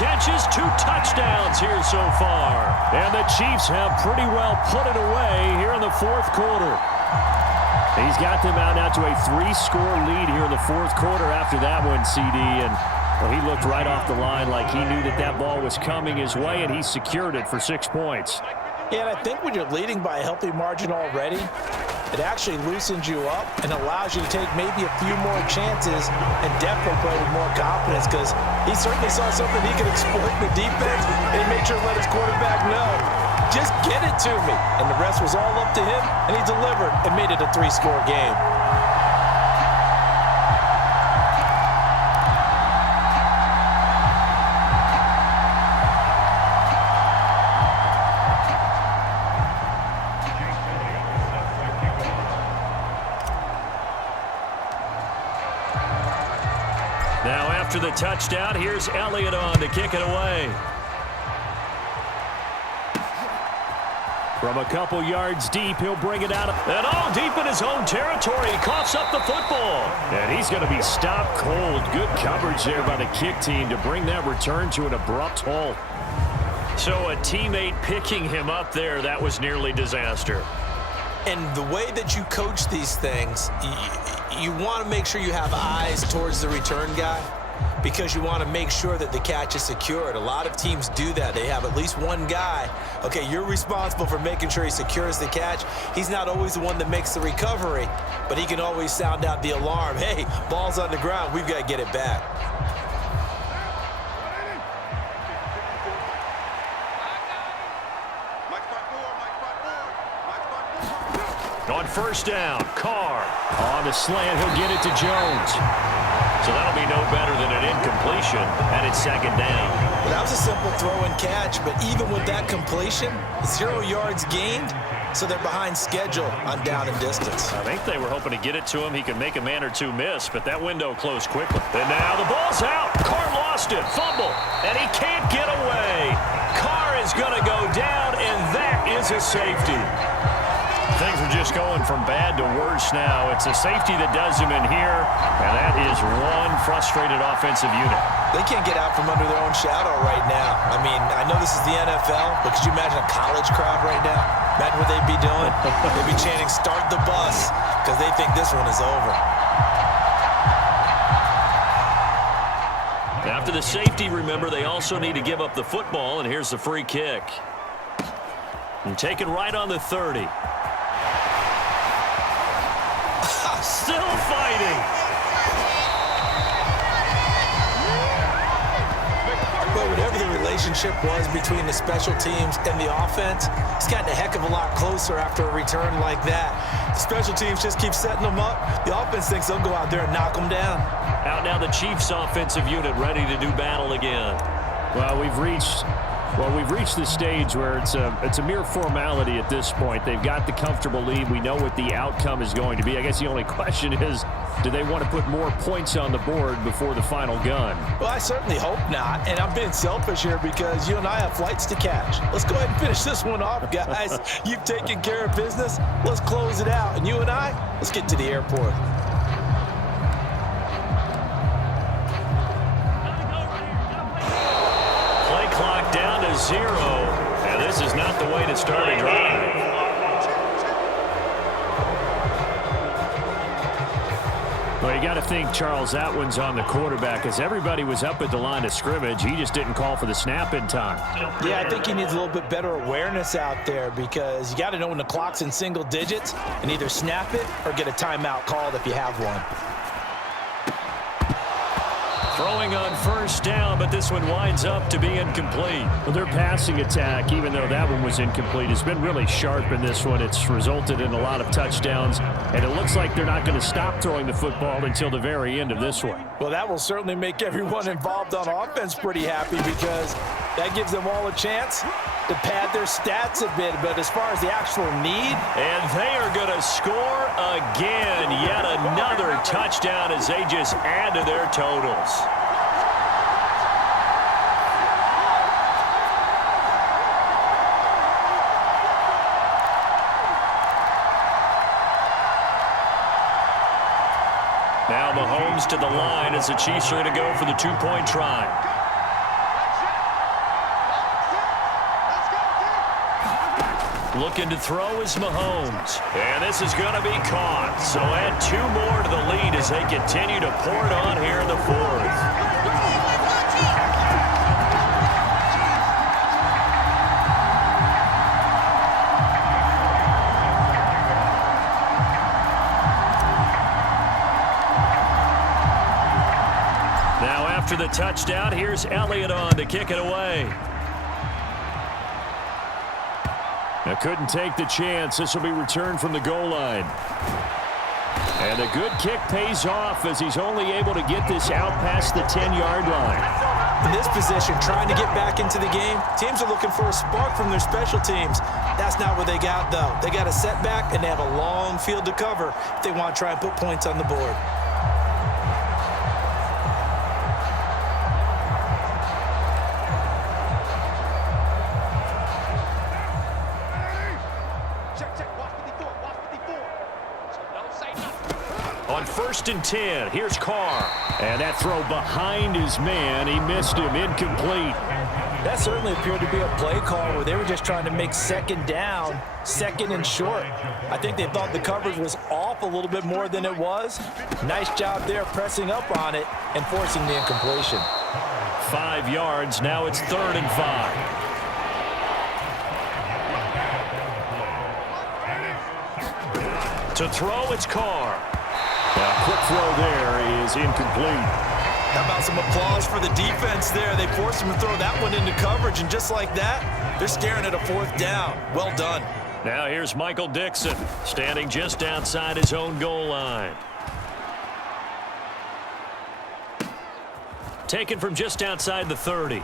catches, 2 touchdowns here so far. And the Chiefs have pretty well put it away here in the fourth quarter. He's got them out now to a 3-score lead here in the fourth quarter after that one, CD. And well, he looked right off the line like he knew that that ball was coming his way, and he secured it for 6 points. Yeah, and I think when you're leading by a healthy margin already, it actually loosens you up and allows you to take maybe a few more chances and definitely play with more confidence, because he certainly saw something he could exploit in the defense, and he made sure to let his quarterback know, just get it to me. And the rest was all up to him, and he delivered and made it a 3-score game. Now after the touchdown, here's Elliott on to kick it away. From a couple yards deep, he'll bring it out. And all deep in his own territory. He coughs up the football. And he's going to be stopped cold. Good coverage there by the kick team to bring that return to an abrupt halt. So a teammate picking him up there, that was nearly disaster. And the way that you coach these things, you want to make sure you have eyes towards the return guy, because you want to make sure that the catch is secured. A lot of teams do that. They have at least one guy. Okay, you're responsible for making sure he secures the catch. He's not always the one that makes the recovery, but he can always sound out the alarm. Hey, ball's on the ground. We've got to get it back. On first down, Carr on the slant. He'll get it to Jones. So that'll be no better than an incompletion, and it's second down. Well, that was a simple throw and catch, but even with that completion, 0 yards gained, so they're behind schedule on down and distance. I think they were hoping to get it to him. He could make a man or two miss, but that window closed quickly. And now the ball's out. Carr lost it. Fumble, and he can't get away. Carr is going to go down, and that is a safety. Things are just going from bad to worse now. It's a safety that does him in here, and that is one frustrated offensive unit. They can't get out from under their own shadow right now. I mean, I know this is the NFL, but could you imagine a college crowd right now? Imagine what they'd be doing. They'd be chanting, "Start the bus," because they think this one is over. After the safety, remember, they also need to give up the football, and here's the free kick. And taken right on the 30. Still fighting. But whatever the relationship was between the special teams and the offense, it's gotten a heck of a lot closer after a return like that. The special teams just keep setting them up. The offense thinks they'll go out there and knock them down. Out now the Chiefs offensive unit ready to do battle again. Well, we've reached the stage where it's a mere formality at this point. They've got the comfortable lead. We know what the outcome is going to be. I guess the only question is, do they want to put more points on the board before the final gun? Well, I certainly hope not. And I'm being selfish here because you and I have flights to catch. Let's go ahead and finish this one off, guys. You've taken care of business. Let's close it out. And you and I, let's get to the airport. Clock down to 0, and this is not the way to start a drive. Well, you got to think, Charles, that one's on the quarterback, as everybody was up at the line of scrimmage. He just didn't call for the snap in time. Yeah, I think he needs a little bit better awareness out there, because you got to know when the clock's in single digits and either snap it or get a timeout called if you have one. Throwing on first down, but this one winds up to be incomplete. Well, their passing attack, even though that one was incomplete, has been really sharp in this one. It's resulted in a lot of touchdowns, and it looks like they're not going to stop throwing the football until the very end of this one. Well, that will certainly make everyone involved on offense pretty happy, because that gives them all a chance to pad their stats a bit. But as far as the actual need, and they are going to score again. Yet another touchdown as they just add to their totals. Now Mahomes to the line as the Chiefs are going to go for the 2-point try. Looking to throw is Mahomes. And this is going to be caught. So add 2 more to the lead as they continue to pour it on here in the 4th. Now after the touchdown, here's Elliott on to kick it away. Now couldn't take the chance. This will be returned from the goal line. And a good kick pays off as he's only able to get this out past the 10-yard line. In this position, trying to get back into the game, teams are looking for a spark from their special teams. That's not what they got, though. They got a setback, and they have a long field to cover if they want to try and put points on the board. On 1st and 10, here's Carr. And that throw behind his man. He missed him. Incomplete. That certainly appeared to be a play call where they were just trying to make 2nd down, 2nd and short. I think they thought the coverage was off a little bit more than it was. Nice job there pressing up on it and forcing the incompletion. 5 yards. Now it's 3rd and 5. To throw, it's Carr. A quick throw there is incomplete. How about some applause for the defense there? They forced him to throw that one into coverage, and just like that, they're staring at a 4th down. Well done. Now here's Michael Dixon, standing just outside his own goal line. Taken from just outside the 30.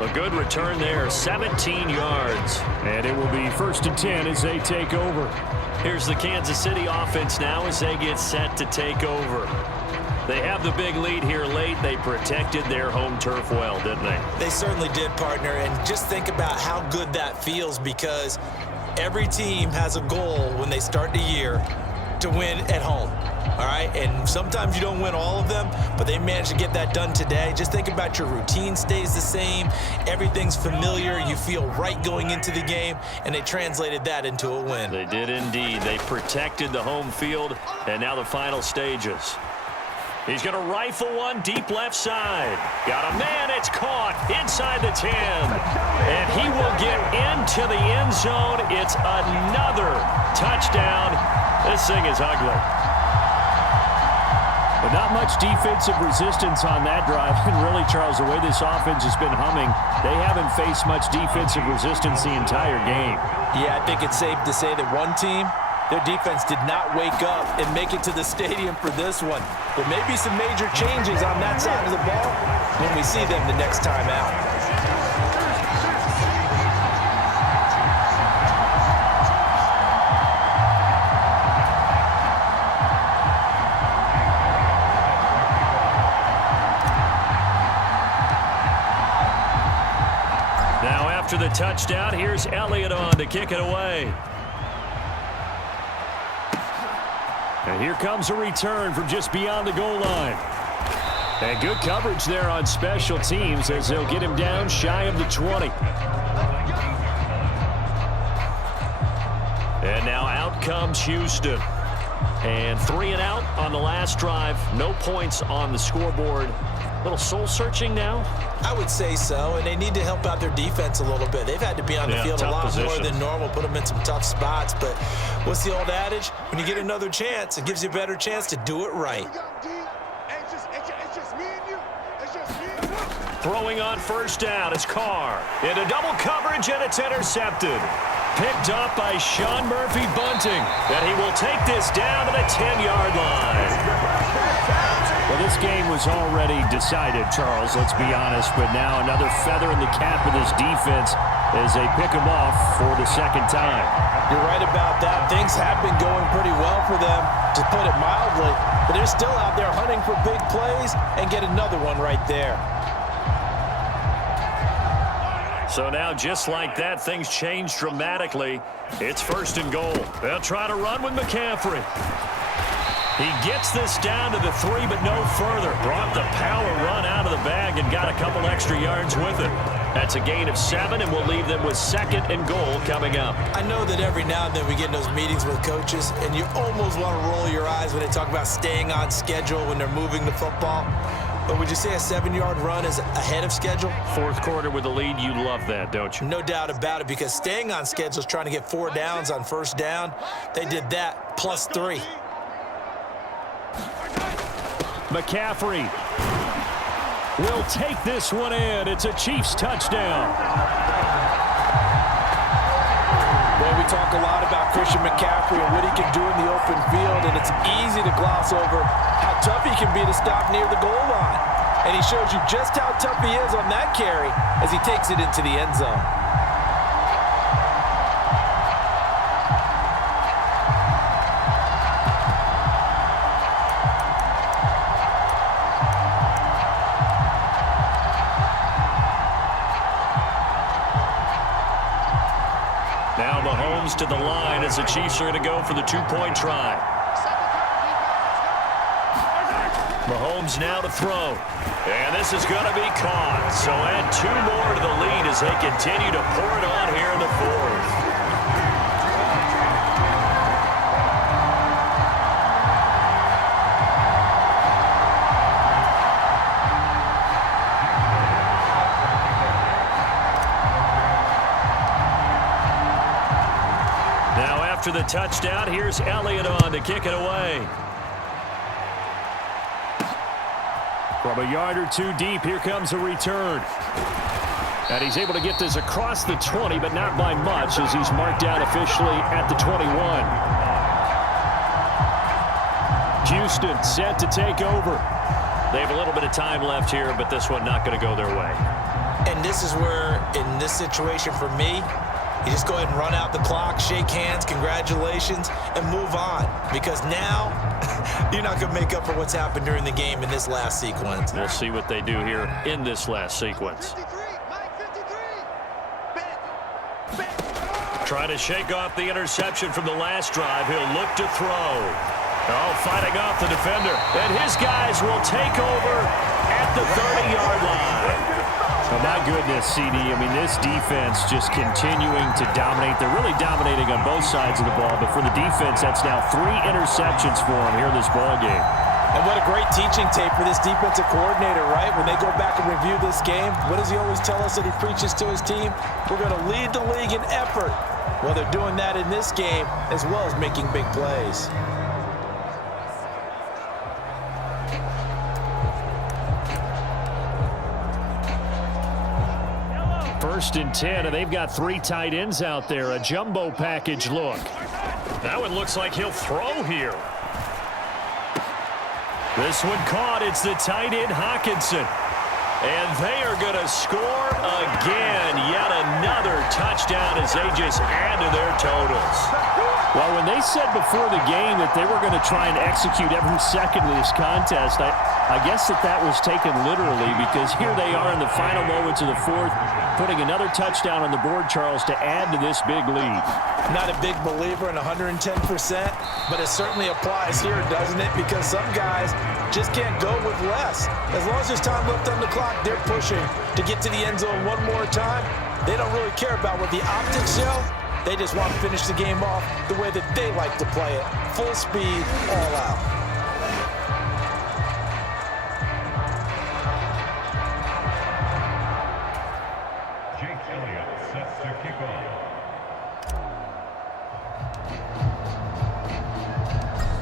A good return there, 17 yards. And it will be 1st and 10 as they take over. Here's the Kansas City offense now as they get set to take over. They have the big lead here late. They protected their home turf well, didn't they? They certainly did, partner. And just think about how good that feels, because every team has a goal when they start the year to win at home. All right, and sometimes you don't win all of them, but they managed to get that done today. Just think about your routine stays the same. Everything's familiar. You feel right going into the game, and they translated that into a win. They did indeed. They protected the home field, and now the final stages. He's going to rifle one deep left side. Got a man. It's caught inside the 10. And he will get into the end zone. It's another touchdown. This thing is ugly. But not much defensive resistance on that drive. And really, Charles, the way this offense has been humming, they haven't faced much defensive resistance the entire game. Yeah, I think it's safe to say that one team, their defense did not wake up and make it to the stadium for this one. There may be some major changes on that side of the ball when we see them the next time out. After the touchdown, here's Elliott on to kick it away. And here comes a return from just beyond the goal line. And good coverage there on special teams as they'll get him down shy of the 20. And now out comes Houston. And 3 and out on the last drive. No points on the scoreboard. A little soul-searching now? I would say so, and they need to help out their defense a little bit. They've had to be on the field a lot more than normal, put them in some tough spots. But what's the old adage? When you get another chance, it gives you a better chance to do it right. Throwing on 1st down is Carr. Into double coverage, and it's intercepted. Picked up by Sean Murphy-Bunting. And he will take this down to the 10-yard line. Well, this game was already decided, Charles, let's be honest. But now another feather in the cap of this defense as they pick him off for the 2nd time. You're right about that. Things have been going pretty well for them, to put it mildly. But they're still out there hunting for big plays and get another one right there. So now, just like that, things change dramatically. It's 1st and goal. They'll try to run with McCaffrey. He gets this down to the 3, but no further. Brought the power run out of the bag and got a couple extra yards with it. That's a gain of 7, and we'll leave them with 2nd and goal coming up. I know that every now and then we get in those meetings with coaches, and you almost want to roll your eyes when they talk about staying on schedule when they're moving the football. But would you say a 7-yard run is ahead of schedule? 4th quarter with the lead, you love that, don't you? No doubt about it, because staying on schedule is trying to get 4 downs on 1st down. They did that plus 3. McCaffrey will take this one in. It's a Chiefs touchdown. Well, we talk a lot about Christian McCaffrey and what he can do in the open field, and it's easy to gloss over how tough he can be to stop near the goal line. And he shows you just how tough he is on that carry as he takes it into the end zone. Now Mahomes to the line as the Chiefs are going to go for the 2-point try. Mahomes now to throw. And this is going to be caught. So add 2 more to the lead as they continue to pour it on here in the 4th. Now after the touchdown, here's Elliott on to kick it away. From a yard or 2 deep, here comes a return. And he's able to get this across the 20, but not by much as he's marked down officially at the 21. Houston set to take over. They have a little bit of time left here, but this one not going to go their way. And this is where, in this situation for me, you just go ahead and run out the clock, shake hands, congratulations, and move on. Because now, you're not going to make up for what's happened during the game in this last sequence. We'll see what they do here in this last sequence. Trying to shake off the interception from the last drive. He'll look to throw. Oh, fighting off the defender. And his guys will take over at the 30-yard line. Oh, my goodness, CD. I mean, this defense just continuing to dominate. They're really dominating on both sides of the ball. But for the defense, that's now 3 interceptions for them here in this ball game. And what a great teaching tape for this defensive coordinator, right? When they go back and review this game, what does he always tell us that he preaches to his team? We're going to lead the league in effort. Well, they're doing that in this game as well as making big plays. First and 10, and they've got 3 tight ends out there. A jumbo package look. That one looks like he'll throw here. This one caught. It's the tight end, Hawkinson. And they are going to score again. Yet another touchdown as they just add to their totals. Well, when they said before the game that they were going to try and execute every second of this contest, I guess that was taken literally, because here they are in the final moments of the 4th, putting another touchdown on the board, Charles, to add to this big lead. Not a big believer in 110%, but it certainly applies here, doesn't it? Because some guys just can't go with less. As long as there's time left on the clock, they're pushing to get to the end zone one more time. They don't really care about what the optics show. They just want to finish the game off the way that they like to play it. Full speed, all out.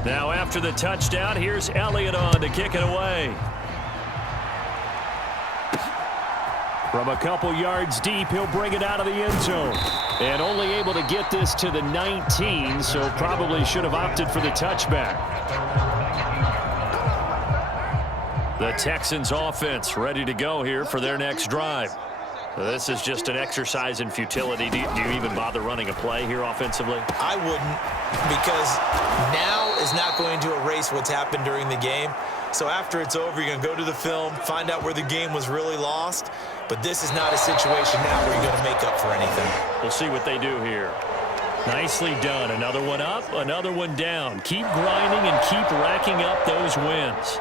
Now after the touchdown, here's Elliott on to kick it away. From a couple yards deep, he'll bring it out of the end zone. And only able to get this to the 19, so probably should have opted for the touchback. The Texans offense ready to go here for their next drive. This is just an exercise in futility. Do you even bother running a play here offensively? I wouldn't, because now is not going to erase what's happened during the game. So after it's over, you're going to go to the film, find out where the game was really lost. But this is not a situation now where you're going to make up for anything. We'll see what they do here. Nicely done. Another one up, another one down. Keep grinding and keep racking up those wins.